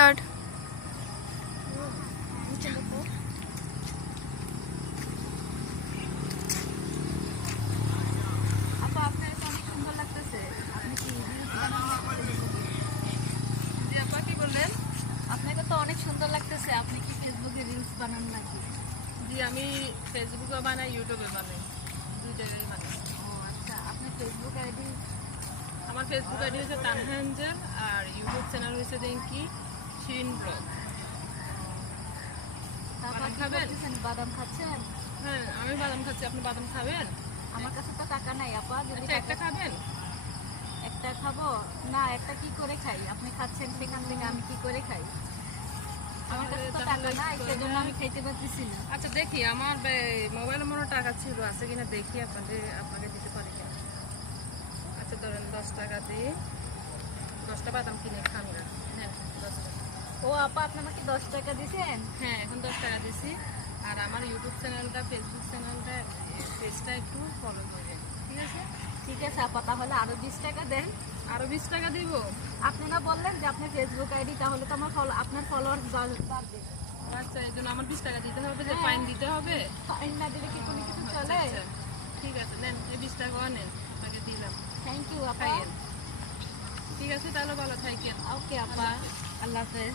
Start. আপা আপনার তো অনেক সুন্দর লাগতেছে, আপনি কি রিলস বানান? জি আপা, কি বললেন? আপনাকে তো অনেক সুন্দর লাগতেছে, আপনি কি ফেসবুকে রিলস বানান নাকি? জি আমি ফেসবুকে বানাই, ইউটিউবে বানাই, দুই জায়গায় বানাই। ও আচ্ছা, আপনার ফেসবুক আইডি? আমার ফেসবুক আইডি হচ্ছে তানহা এঞ্জেল, আর ইউটিউব চ্যানেল হচ্ছে কি শিরিন ব্লগ। তারপর বাদাম কি খাবেন? করতেছেন? বাদাম খাচ্ছেন? হ্যাঁ আমি বাদাম খাচ্ছি, আপনি বাদাম খাবেন? আমার কাছে তো টাকা নাই আপা, যদি আচ্ছা একটা টাকা খাবেন? একটা খাবো না, একটা কি করে খাই? আপনি খাচ্ছেন সেখান থেকে আমি কি করে খাই? আমার কাছে তো টাকা তাহলে নাই, কি করবেন? সেজন্য আমি খাইতে পারতেছি না। আচ্ছা দেখি আমার মোবাইলে মনে হয় টাকা ছিল, আছে কিনা দেখি আপনাকে দিতে পারি কিনা। আচ্ছা ধরেন 10 টাকা দিয়ে 10টা বাদাম কিনে খান না। হ্যাঁ 10 টাকা। ও আপা, আপনি আমাকে 10 টাকা দিয়েছেন? হ্যাঁ এখন 10 টাকা দিছি। আর আমার ইউটিউব চ্যানেলটা, ফেসবুক চ্যানেলটা, পেজটা একটু ফলো করবেন, ঠিক আছে? ঠিক আছে আপা, তাহলে আরো 20 টাকা দেন। আরো 20 টাকা দিব? আপনি না বললেন যে আপনার ফেসবুক আইডি, তাহলে তো আমার আপনার ফলোয়ার বাড়বে। আচ্ছা এই জন্য আমার 20 টাকা দিতে হবে, যে হ্যাঁ। ফাইন দিতে হবে? ফাইন না দিলে কি কোনো কিছু আচ্ছা, চলে? আচ্ছা। ঠিক আছে নেন, এই 20 টাকা নেন, আপনাকে দিলাম, থ্যাংক ইউ আপা। খাইয়েন। ঠিক আছে তাহলে ভালো থাকেন। ওকে আপা, আল্লাহ হাফেজ।